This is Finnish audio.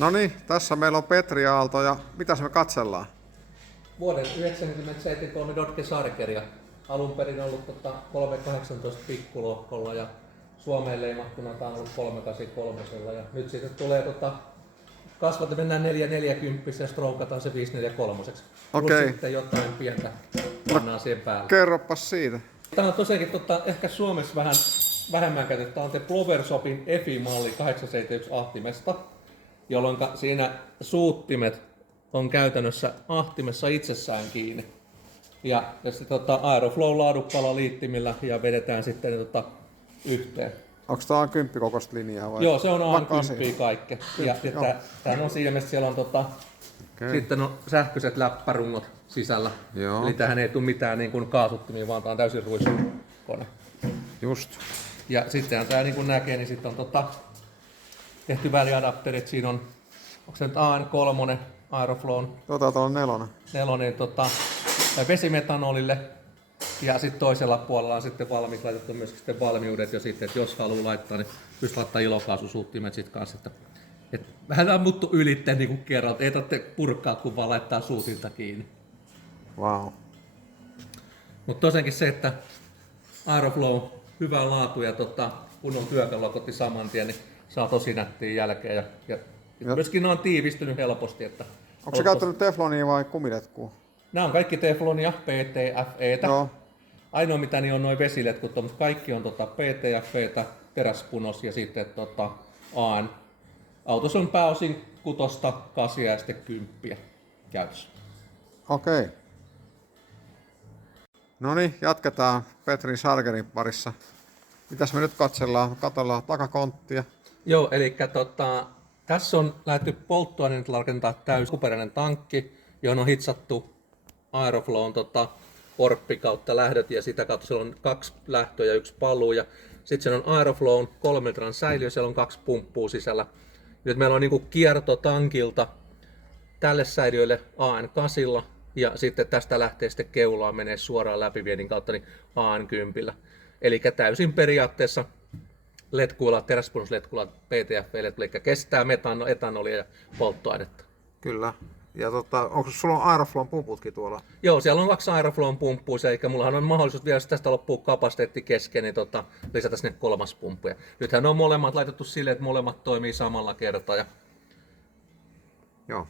No niin, tässä meillä on Petri Aalto ja mitäs me katsellaan? Vuoden 1997 Dodge Chargeria. Alun perin ollut 318 pikkulohkolla ja Suomeen leimattuna tämä on ollut 383 ja nyt siitä tulee kasvata mennään 440 ja stroukataan se 543. Okei. Plus sitten jotain pientä pannaan siihen päälle. Kerropas siitä. Tämä on tosiaankin ehkä Suomessa vähän vähemmän käytetty. Tämä on The Plover Shopin EFI-malli 871 ahtimesta, jolloin siinä suuttimet on käytännössä ahtimessa itsessään kiinni. Ja sitten Aeroflow laadukkaalla liittimillä ja vedetään sitten yhteen. Onko tämä A10 kokoista linjaa vai? Joo, se on Vaikka A10 kaikki. Ja tämä on siinä mielessä, siellä on sitten on sähköiset läppärungot sisällä. Joo. Eli tähän ei tule mitään niin kuin kaasuttimia, vaan tämä on täysin ruisukone. Just. Ja sittenhän tämä niin kuin näkee, niin sitten on tehty väliadapterit. Siinä on, onko se nyt AN3 Aeroflown Taitaa olla 4 vesimetanolille. Ja sitten toisella puolella on sitten valmiiksi laitettu myös sitten valmiudet jo sitten, että jos haluaa laittaa, niin pystyy laittamaan ilokaasussuuttimet sitten kanssa. Että vähän ammuttu ylitteen niin kuin kerran, ei tarvitse purkaa, kun vaan laittaa suutinta kiinni. Wow. Mutta tosiaankin se, että Aeroflow, hyvä laatu ja kunnon työkalua kotiin saman tien, niin saa tosi nättiä jälkeen. Ja myöskin ne on tiivistynyt helposti. Että Onko se käyttänyt teflonia vai kumiletkua? nämä on kaikki teflonia, PTFEtä. Joo. Ainoa mitä niin on noin vesiletkut, mutta kaikki on PTFEtä, teräspunos ja sitten AN. Autossa on pääosin 6, 8 ja sitten 10 käytössä. Okei. No niin, jatketaan Petrin Chargerin parissa. Mitäs me nyt katsellaan? Katsellaan takakonttia. Joo, eli tässä on lähdetty polttoaineen rakentaa täysiperäinen tankki, johon on hitsattu Aeroflown korppi kautta lähdöt ja sitä kautta siellä on 2 lähtöä ja 1 paluu. Ja sitten siellä on Aeroflown 3 litran säiliö, siellä on 2 pumppua sisällä. Nyt meillä on niinku kierto tankilta tälle säiliölle AN8 ja sitten tästä lähtee sitten keulaa menee suoraan läpiviennin kautta niin AN10. Eli täysin periaatteessa letkuilla, teräspunosletkuilla PTF, eli kestää etanolia ja polttoainetta. Kyllä. Ja onko sulla on Aeroflown pumputkin tuolla? Joo, siellä on 2 Aeroflown pumppua, eli mullahan on mahdollisuus vielä, jos tästä loppuu kapasiteetti kesken, niin lisätä sinne 3. pumppu. Ja nythän ne on molemmat laitettu silleen, että molemmat toimii samalla kertaa. Joo.